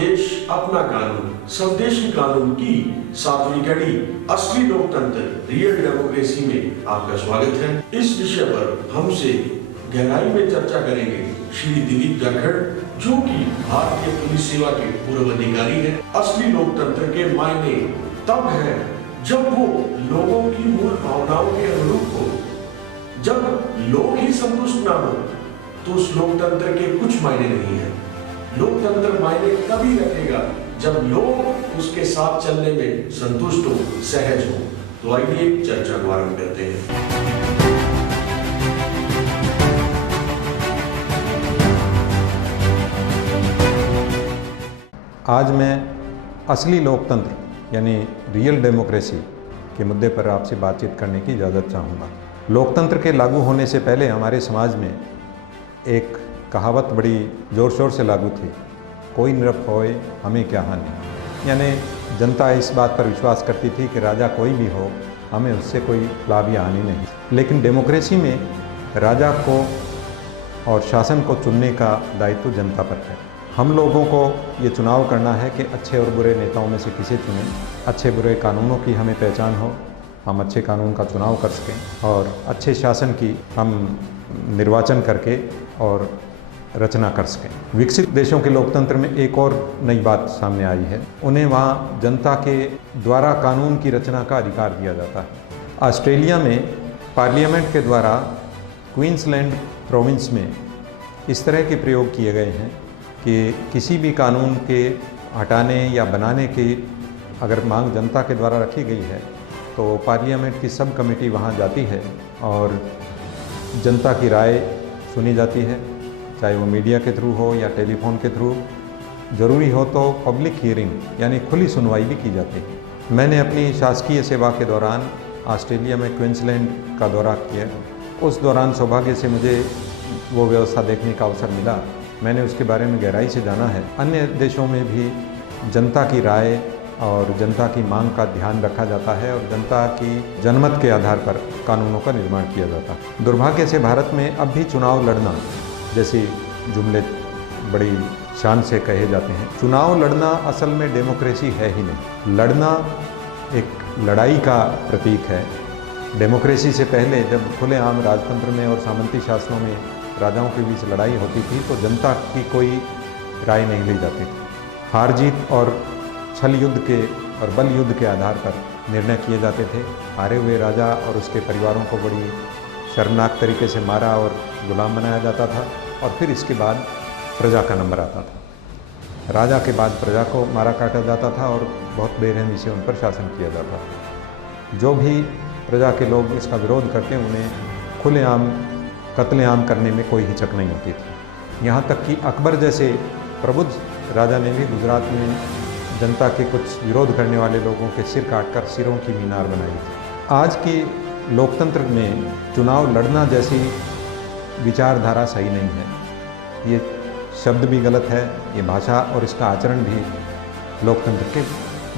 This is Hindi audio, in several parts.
देश अपना कानून, स्वदेशी कानून की 7वीं कड़ी असली लोकतंत्र रियल डेमोक्रेसी में आपका स्वागत है। इस विषय पर हमसे गहराई में चर्चा करेंगे श्री दिलीप धनखड़, जो कि भारतीय पुलिस सेवा के पूर्व अधिकारी हैं। असली लोकतंत्र के मायने तब है जब वो लोगों की मूल भावनाओं के अनुरूप हो। जब लोग ही संतुष्ट ना हो तो उस लोकतंत्र के कुछ मायने नहीं है। लोकतंत्र मायने तभी रखेगा जब लोग उसके साथ चलने में संतुष्ट हो, सहज हो। तो आइए चर्चा को आरंभ करते हैं। आज मैं असली लोकतंत्र यानी रियल डेमोक्रेसी के मुद्दे पर आपसे बातचीत करने की इजाज़त चाहूँगा। लोकतंत्र के लागू होने से पहले हमारे समाज में एक कहावत बड़ी ज़ोर शोर से लागू थी, कोई नृप होए हमें क्या हानि। यानी जनता इस बात पर विश्वास करती थी कि राजा कोई भी हो, हमें उससे कोई लाभ या हानि नहीं। लेकिन डेमोक्रेसी में राजा को और शासन को चुनने का दायित्व जनता पर है। हम लोगों को ये चुनाव करना है कि अच्छे और बुरे नेताओं में से किसे चुनें। अच्छे बुरे कानूनों की हमें पहचान हो, हम अच्छे कानून का चुनाव कर सकें और अच्छे शासन की हम निर्वाचन करके और रचना कर सकें। विकसित देशों के लोकतंत्र में एक और नई बात सामने आई है, उन्हें वहाँ जनता के द्वारा कानून की रचना का अधिकार दिया जाता है। ऑस्ट्रेलिया में पार्लियामेंट के द्वारा क्वींसलैंड प्रोविंस में इस तरह के प्रयोग किए गए हैं कि किसी भी कानून के हटाने या बनाने की अगर मांग जनता के द्वारा रखी गई है तो पार्लियामेंट की सब कमेटी वहाँ जाती है और जनता की राय सुनी जाती है, चाहे वो मीडिया के थ्रू हो या टेलीफोन के थ्रू। ज़रूरी हो तो पब्लिक हियरिंग यानी खुली सुनवाई भी की जाती है। मैंने अपनी शासकीय सेवा के दौरान ऑस्ट्रेलिया में क्वींसलैंड का दौरा किया। उस दौरान सौभाग्य से मुझे वो व्यवस्था देखने का अवसर मिला। मैंने उसके बारे में गहराई से जाना है। अन्य देशों में भी जनता की राय और जनता की मांग का ध्यान रखा जाता है और जनता की जनमत के आधार पर कानूनों का निर्माण किया जाता है। दुर्भाग्य से भारत में अब भी चुनाव लड़ना जैसी जुमले बड़ी शान से कहे जाते हैं। चुनाव लड़ना असल में डेमोक्रेसी है ही नहीं। लड़ना एक लड़ाई का प्रतीक है। डेमोक्रेसी से पहले जब खुलेआम राजतंत्र में और सामंती शासनों में राजाओं के बीच लड़ाई होती थी तो जनता की कोई राय नहीं ली जाती थी। हार जीत और छल युद्ध के और बल युद्ध के आधार पर निर्णय किए जाते थे। हारे हुए राजा और उसके परिवारों को बड़ी शर्मनाक तरीके से मारा और गुलाम बनाया जाता था और फिर इसके बाद प्रजा का नंबर आता था। राजा के बाद प्रजा को मारा काटा जाता था और बहुत बेरहमी से उन पर शासन किया जाता था। जो भी प्रजा के लोग इसका विरोध करते उन्हें खुलेआम कत्लेआम करने में कोई हिचक नहीं होती थी। यहाँ तक कि अकबर जैसे प्रबुद्ध राजा ने भी गुजरात में जनता के कुछ विरोध करने वाले लोगों के सिर काटकर सिरों की मीनार बनाई थी। आज के लोकतंत्र में चुनाव लड़ना जैसी विचारधारा सही नहीं है। ये शब्द भी गलत है, ये भाषा और इसका आचरण भी लोकतंत्र के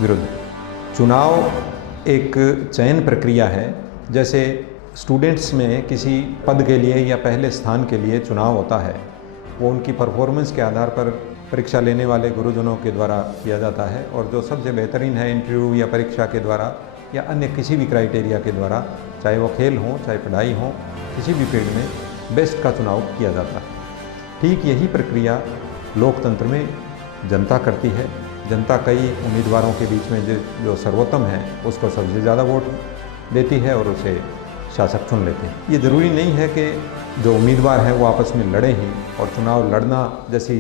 विरुद्ध है। चुनाव एक चयन प्रक्रिया है। जैसे स्टूडेंट्स में किसी पद के लिए या पहले स्थान के लिए चुनाव होता है, वो उनकी परफॉर्मेंस के आधार पर परीक्षा लेने वाले गुरुजनों के द्वारा किया जाता है और जो सबसे बेहतरीन है इंटरव्यू या परीक्षा के द्वारा या अन्य किसी भी क्राइटेरिया के द्वारा, चाहे वो खेल हो चाहे पढ़ाई हो, किसी भी फील्ड में बेस्ट का चुनाव किया जाता है। ठीक यही प्रक्रिया लोकतंत्र में जनता करती है। जनता कई उम्मीदवारों के बीच में जो सर्वोत्तम है उसको सबसे ज़्यादा वोट देती है और उसे शासक चुन लेते हैं। ये ज़रूरी नहीं है कि जो उम्मीदवार हैं वो आपस में लड़ें ही और चुनाव लड़ना जैसी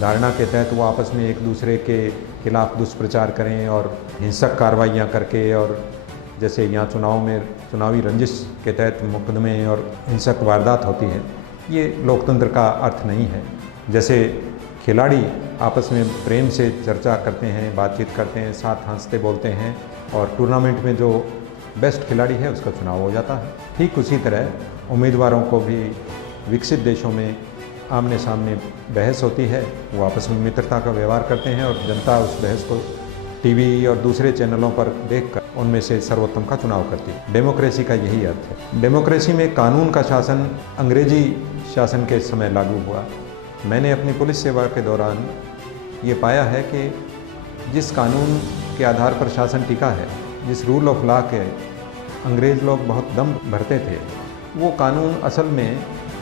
धारणा के तहत वो आपस में एक दूसरे के खिलाफ दुष्प्रचार करें और हिंसक कार्रवाइयाँ करके, और जैसे यहाँ चुनाव में चुनावी रंजिश के तहत मुकदमे और हिंसक वारदात होती है, ये लोकतंत्र का अर्थ नहीं है। जैसे खिलाड़ी आपस में प्रेम से चर्चा करते हैं, बातचीत करते हैं, साथ हंसते बोलते हैं और टूर्नामेंट में जो बेस्ट खिलाड़ी है उसका चुनाव हो जाता है। ठीक उसी तरह उम्मीदवारों को भी विकसित देशों में आमने सामने बहस होती है, वो आपस में मित्रता का व्यवहार करते हैं और जनता उस बहस को टीवी और दूसरे चैनलों पर देखकर उनमें से सर्वोत्तम का चुनाव करती है। डेमोक्रेसी का यही अर्थ है। डेमोक्रेसी में कानून का शासन अंग्रेजी शासन के समय लागू हुआ। मैंने अपनी पुलिस सेवा के दौरान ये पाया है कि जिस कानून के आधार पर शासन टिका है, जिस रूल ऑफ लॉ के अंग्रेज़ लोग बहुत दम भरते थे, वो कानून असल में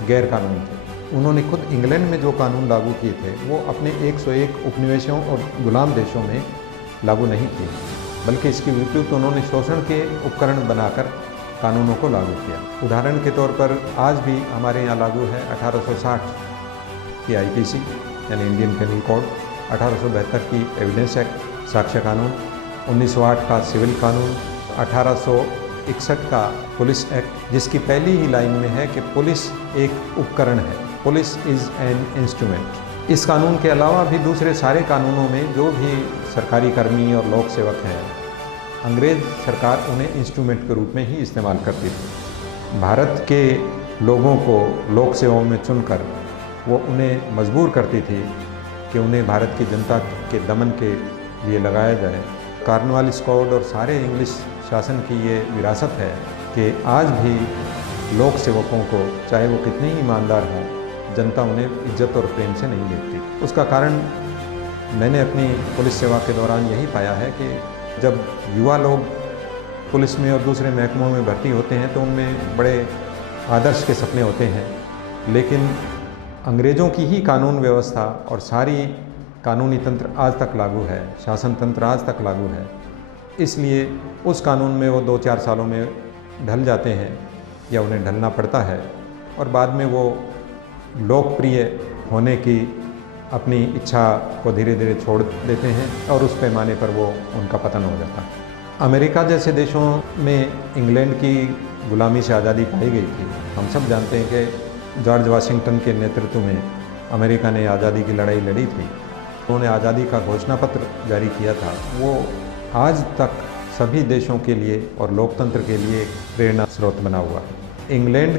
गैर कानूनी थे। उन्होंने खुद इंग्लैंड में जो कानून लागू किए थे वो अपने 101 उपनिवेशों और गुलाम देशों में लागू नहीं किए, बल्कि इसके विपरीत उन्होंने शोषण के उपकरण बनाकर कानूनों को लागू किया। उदाहरण के तौर पर आज भी हमारे यहाँ लागू है 1860 की आईपीसी यानी इंडियन पेनल कोड, 1872 की एविडेंस एक्ट साक्ष्य कानून, 1908 का सिविल कानून, 1861 का पुलिस एक्ट, जिसकी पहली ही लाइन में है कि पुलिस एक उपकरण है, पुलिस इज़ एन इंस्ट्रूमेंट। इस कानून के अलावा भी दूसरे सारे कानूनों में जो भी सरकारी कर्मी और लोक सेवक हैं, अंग्रेज़ सरकार उन्हें इंस्ट्रूमेंट के रूप में ही इस्तेमाल करती थी। भारत के लोगों को लोक सेवाओं में चुनकर वो उन्हें मजबूर करती थी कि उन्हें भारत की जनता के दमन के लिए लगाया जाए। कॉर्नवालिस कोड और सारे इंग्लिश शासन की ये विरासत है कि आज भी लोक सेवकों को, चाहे वो कितने ही ईमानदार हों, जनता उन्हें इज्जत और प्रेम से नहीं देखती। उसका कारण मैंने अपनी पुलिस सेवा के दौरान यही पाया है कि जब युवा लोग पुलिस में और दूसरे महकमों में भर्ती होते हैं तो उनमें बड़े आदर्श के सपने होते हैं, लेकिन अंग्रेज़ों की ही कानून व्यवस्था और सारी कानूनी तंत्र आज तक लागू है, शासन तंत्र आज तक लागू है। इसलिए उस कानून में वो 2-4 सालों में ढल जाते हैं या उन्हें ढलना पड़ता है और बाद में वो लोकप्रिय होने की अपनी इच्छा को धीरे धीरे छोड़ देते हैं और उस पैमाने पर वो उनका पतन हो जाता है। अमेरिका जैसे देशों में इंग्लैंड की गुलामी से आज़ादी पाई गई थी। हम सब जानते हैं कि जॉर्ज वाशिंगटन के नेतृत्व में अमेरिका ने आज़ादी की लड़ाई लड़ी थी। उन्होंने आज़ादी का घोषणा पत्र जारी किया था। वो आज तक सभी देशों के लिए और लोकतंत्र के लिए एक प्रेरणा स्रोत बना हुआ है। इंग्लैंड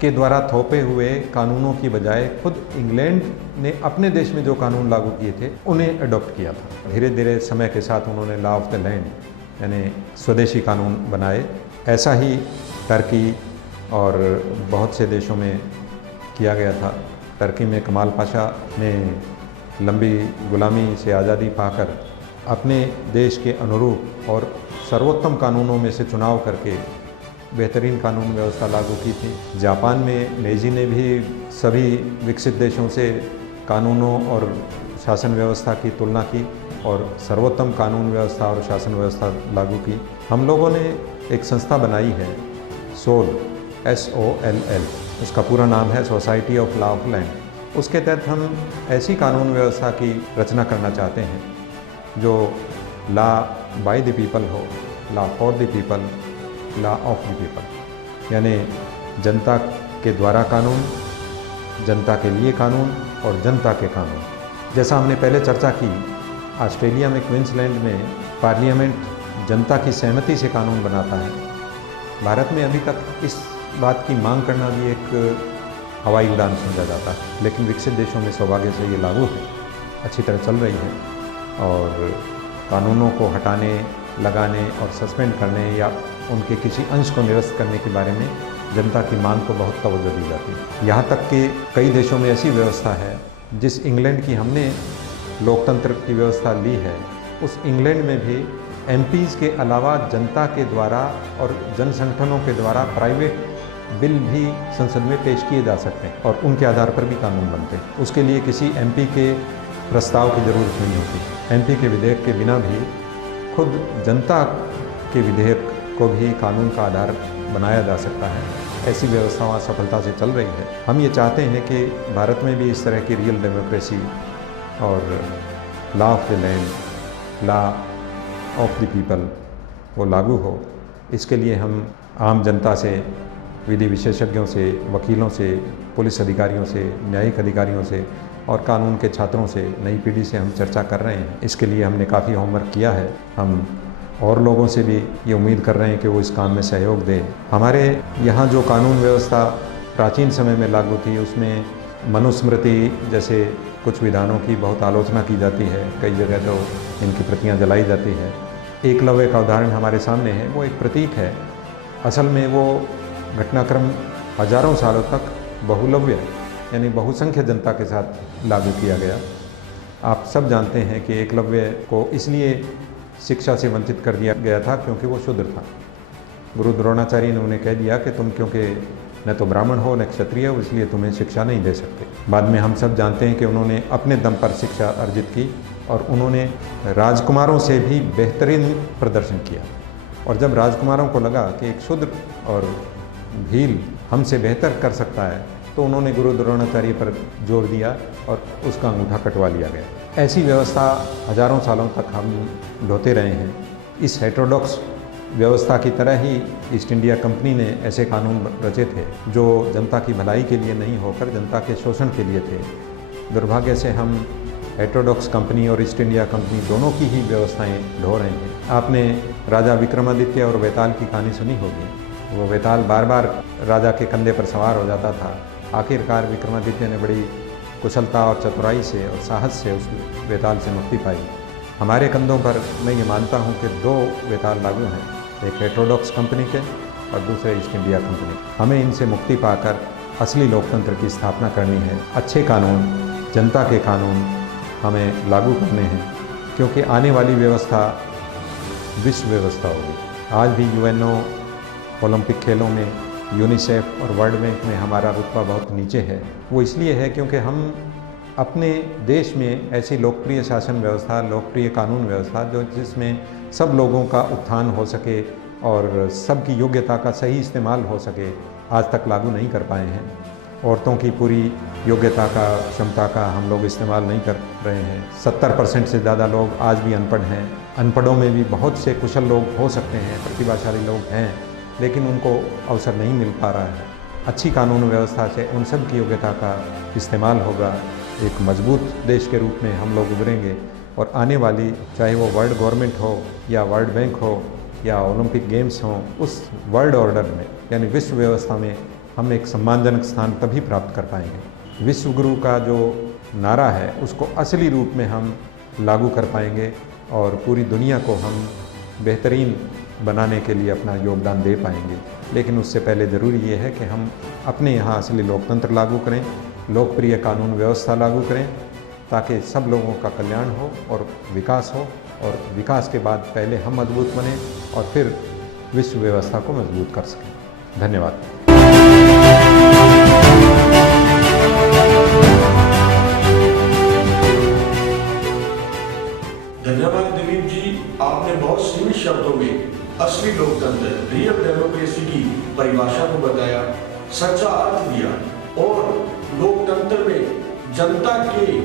के द्वारा थोपे हुए कानूनों की बजाय खुद इंग्लैंड ने अपने देश में जो कानून लागू किए थे उन्हें अडॉप्ट किया था। धीरे धीरे समय के साथ उन्होंने लॉ ऑफ द लैंड यानी स्वदेशी कानून बनाए। ऐसा ही टर्की और बहुत से देशों में किया गया था। टर्की में कमाल पाशा ने लंबी गुलामी से आज़ादी पाकर अपने देश के अनुरूप और सर्वोत्तम कानूनों में से चुनाव करके बेहतरीन कानून व्यवस्था लागू की थी। जापान में मेजी ने भी सभी विकसित देशों से कानूनों और शासन व्यवस्था की तुलना की और सर्वोत्तम कानून व्यवस्था और शासन व्यवस्था लागू की। हम लोगों ने एक संस्था बनाई है SOLL, SOLL, उसका पूरा नाम है society of law of land. उसके तहत हम ऐसी कानून व्यवस्था की रचना करना चाहते हैं जो लॉ बाय द पीपल हो, law for the people, law of the people, यानी जनता के द्वारा कानून, जनता के लिए कानून और जनता के कानून। जैसा हमने पहले चर्चा की, ऑस्ट्रेलिया में क्वींसलैंड में पार्लियामेंट जनता की सहमति से कानून बनाता है। भारत में अभी तक इस बात की मांग करना भी एक हवाई उड़ान समझा जाता है, लेकिन विकसित देशों में सौभाग्य से ये लागू है, अच्छी तरह चल रही है और कानूनों को हटाने, लगाने और सस्पेंड करने या उनके किसी अंश को निरस्त करने के बारे में जनता की मांग को बहुत तवज्जो दी जाती है। यहाँ तक कि कई देशों में ऐसी व्यवस्था है जिस इंग्लैंड की हमने लोकतंत्र की व्यवस्था ली है, उस इंग्लैंड में भी MPs के अलावा जनता के द्वारा और जन संगठनों के द्वारा प्राइवेट बिल भी संसद में पेश किए जा सकते हैं और उनके आधार पर भी कानून बनते हैं। उसके लिए किसी MP के प्रस्ताव की ज़रूरत नहीं होती। MP के विधेयक के बिना भी खुद जनता के विधेयक को भी कानून का आधार बनाया जा सकता है। ऐसी व्यवस्था सफलता से चल रही है। हम ये चाहते हैं कि भारत में भी इस तरह की रियल डेमोक्रेसी और law of the land, law of the people वो लागू हो। इसके लिए हम आम जनता से, विधि विशेषज्ञों से, वकीलों से, पुलिस अधिकारियों से, न्यायिक अधिकारियों से और कानून के छात्रों से, नई पीढ़ी से हम चर्चा कर रहे हैं। इसके लिए हमने काफ़ी होमवर्क किया है। हम और लोगों से भी ये उम्मीद कर रहे हैं कि वो इस काम में सहयोग दें। हमारे यहाँ जो कानून व्यवस्था प्राचीन समय में लागू थी, उसमें मनुस्मृति जैसे कुछ विधानों की बहुत आलोचना की जाती है। कई जगह तो इनकी प्रतियाँ जलाई जाती है। एकलव्य का उदाहरण हमारे सामने है। वो एक प्रतीक है, असल में वो घटनाक्रम हजारों सालों तक बहुलव्य यानी बहुसंख्य जनता के साथ लागू किया गया। आप सब जानते हैं कि एकलव्य को इसलिए शिक्षा से वंचित कर दिया गया था क्योंकि वो शूद्र था। गुरु द्रोणाचार्य ने उन्हें कह दिया कि तुम क्योंकि न तो ब्राह्मण हो न क्षत्रिय हो, इसलिए तुम्हें शिक्षा नहीं दे सकते। बाद में हम सब जानते हैं कि उन्होंने अपने दम पर शिक्षा अर्जित की और उन्होंने राजकुमारों से भी बेहतरीन प्रदर्शन किया। और जब राजकुमारों को लगा कि एक शूद्र और भील हमसे बेहतर कर सकता है, तो उन्होंने गुरु द्रोणाचार्य पर जोर दिया और उसका अंगूठा कटवा लिया गया। ऐसी व्यवस्था हजारों सालों तक हम ढोते रहे हैं। इस हेटेरोडॉक्स व्यवस्था की तरह ही ईस्ट इंडिया कंपनी ने ऐसे कानून रचे थे जो जनता की भलाई के लिए नहीं होकर जनता के शोषण के लिए थे। दुर्भाग्य से हम हेटेरोडॉक्स कंपनी और ईस्ट इंडिया कंपनी दोनों की ही व्यवस्थाएं ढो रहे हैं। आपने राजा विक्रमादित्य और वेताल की कहानी सुनी होगी। वो वेताल बार बार राजा के कंधे पर सवार हो जाता था। आखिरकार विक्रमादित्य ने बड़ी कुशलता और चतुराई से और साहस से उस वेताल से मुक्ति पाई। हमारे कंधों पर मैं ये मानता हूँ कि 2 वेताल लागू हैं, एक हेटेरोडॉक्स कंपनी के और दूसरे ईस्ट इंडिया कंपनी। हमें इनसे मुक्ति पाकर असली लोकतंत्र की स्थापना करनी है। अच्छे कानून, जनता के कानून हमें लागू करने हैं, क्योंकि आने वाली व्यवस्था विश्व व्यवस्था होगी। आज भी यूएनओ, ओलंपिक खेलों में, यूनिसेफ और वर्ल्ड बैंक में हमारा रुतबा बहुत नीचे है। वो इसलिए है क्योंकि हम अपने देश में ऐसी लोकप्रिय शासन व्यवस्था, लोकप्रिय कानून व्यवस्था जो जिसमें सब लोगों का उत्थान हो सके और सबकी योग्यता का सही इस्तेमाल हो सके, आज तक लागू नहीं कर पाए हैं। औरतों की पूरी योग्यता का, क्षमता का हम लोग इस्तेमाल नहीं कर रहे हैं। 70% से ज़्यादा लोग आज भी अनपढ़ हैं। अनपढ़ों में भी बहुत से कुशल लोग हो सकते हैं, प्रतिभाशाली लोग हैं, लेकिन उनको अवसर नहीं मिल पा रहा है। अच्छी कानून व्यवस्था से उन सब की योग्यता का इस्तेमाल होगा। एक मजबूत देश के रूप में हम लोग उभरेंगे और आने वाली, चाहे वो वर्ल्ड गवर्नमेंट हो या वर्ल्ड बैंक हो या ओलंपिक गेम्स हों, उस वर्ल्ड ऑर्डर में यानी विश्व व्यवस्था में हम एक सम्मानजनक स्थान तभी प्राप्त कर पाएंगे। विश्व गुरु का जो नारा है उसको असली रूप में हम लागू कर पाएंगे और पूरी दुनिया को हम बेहतरीन बनाने के लिए अपना योगदान दे पाएंगे। लेकिन उससे पहले ज़रूरी ये है कि हम अपने यहाँ असली लोकतंत्र लागू करें, लोकप्रिय कानून व्यवस्था लागू करें, ताकि सब लोगों का कल्याण हो और विकास हो। और विकास के बाद पहले हम मजबूत बने और फिर विश्व व्यवस्था को मजबूत कर सकें। धन्यवाद। धन्यवाद दिलीप जी, आपने बहुत सीमित शब्दों में असली लोकतंत्र, रियल डेमोक्रेसी की परिभाषा को बताया, सच्चा अर्थ दिया और लोकतंत्र में जनता के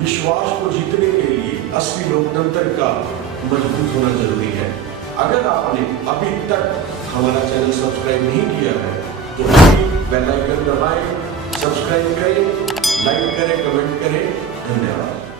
विश्वास को जीतने के लिए असली लोकतंत्र का मजबूत होना जरूरी है। अगर आपने अभी तक हमारा चैनल सब्सक्राइब नहीं किया है तो बेल आइकन दबाएं, सब्सक्राइब करें, लाइक करें, कमेंट करें। धन्यवाद।